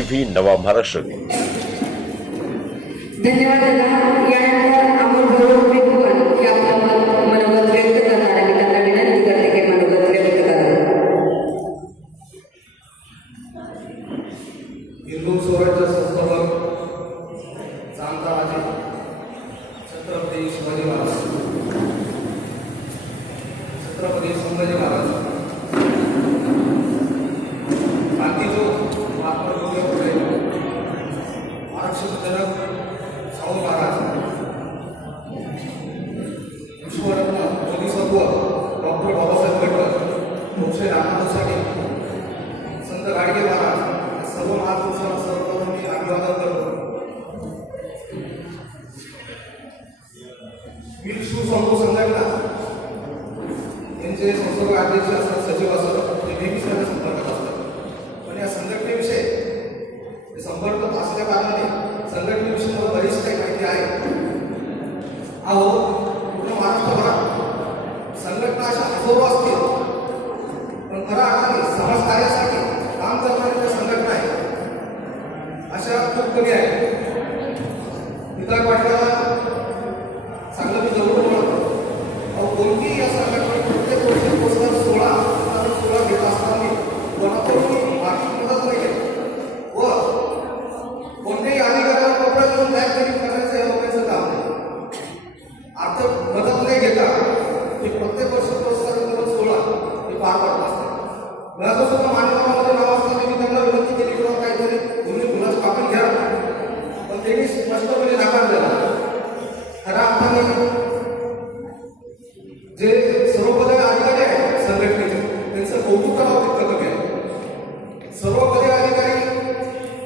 V नवा महाराष्ट्र. धन्यवाद छत्रपती शिवाजी महाराज. वीर शिवसंभू संघटना. यांचे संसर्ग अध्यक्ष असतात सचिव असतात ते नेहमीच सगळ्या संपर्कात असतात. पण या संघटनेविषयी संपर्क असल्या कारणाने संघटनेविषयी मला बरीच काही माहिती आहे. अहो पूर्ण महाराष्ट्रभरात संघटना अशा हजारो असतील पण खरा अर्थाने समाजकार्यासाठी काम करणारी ज्या संघटना आहेत. अशा खूप कमी आहेत. विकास पाटलाला असतात माझं नाव असताना मी त्यांना विनंती केली किंवा काहीतरी तुम्ही गुन्हाच कापून घ्या पण त्यांनी स्पष्टपणे नकार दिला खऱ्या अर्थाने जे सर्व अधिकारी आहेत संघटनेचे त्यांचं कौतुक करावं तितकं कमी आहे सर्व अधिकारी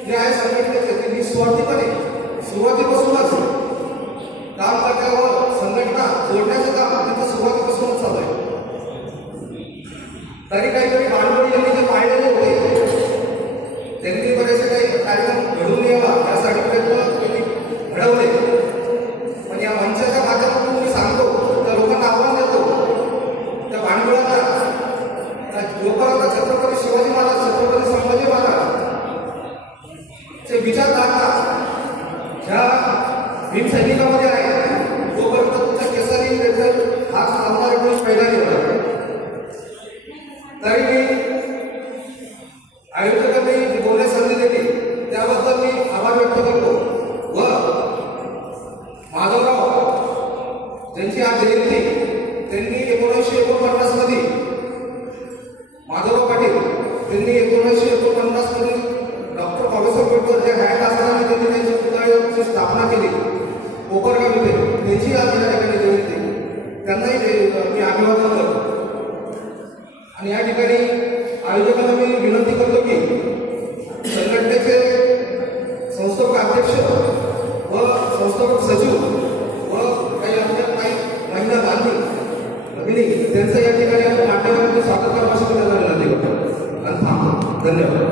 जे आहे संघटनेचे ते निस्वार्थीपणे सुरुवातीपासूनच काम करण्यावर संघटना जोडण्याचं काम कार्यक्रम घडून यावा यासाठी प्रयत्न तुम्ही घडवले. पण या मंचाच्या माध्यमातून मी सांगतो त्या लोकांना आव्हान देतो. त्या भांडवलांना त्या लोकांना छत्रपती शिवाजी महाराज छत्रपती संभाजी महाराज चे विचारधारणा ज्या भीम सैनिकामध्ये आहे. तोपर्यंत तुमच्या केसरी रेल्वे हा सामना एकदम पैदा होता तरी मी आयोजकांनी मी आभार व्यक्त करतो. व माधवराव त्यांची आज जयंती त्यांनी एकोणीसशे एकोणपन्नासमध्ये माधवराव पाटील त्यांनी एकोणीसशे एकोणपन्नास डॉक्टर बाबासाहेब आंबेडकर जे हॅट असताना त्यांनी त्यांच्या पुतळ्याची स्थापना केली. कोपरगाव इथे त्यांची आज या ठिकाणी जयंती. त्यांनाही ते- मी अभिवादन करतो. आणि या ठिकाणी सचिव व काही आमच्या काही महिला या ठिकाणी आपण मान्यवरांचं स्वागत भाषण धन्यवाद.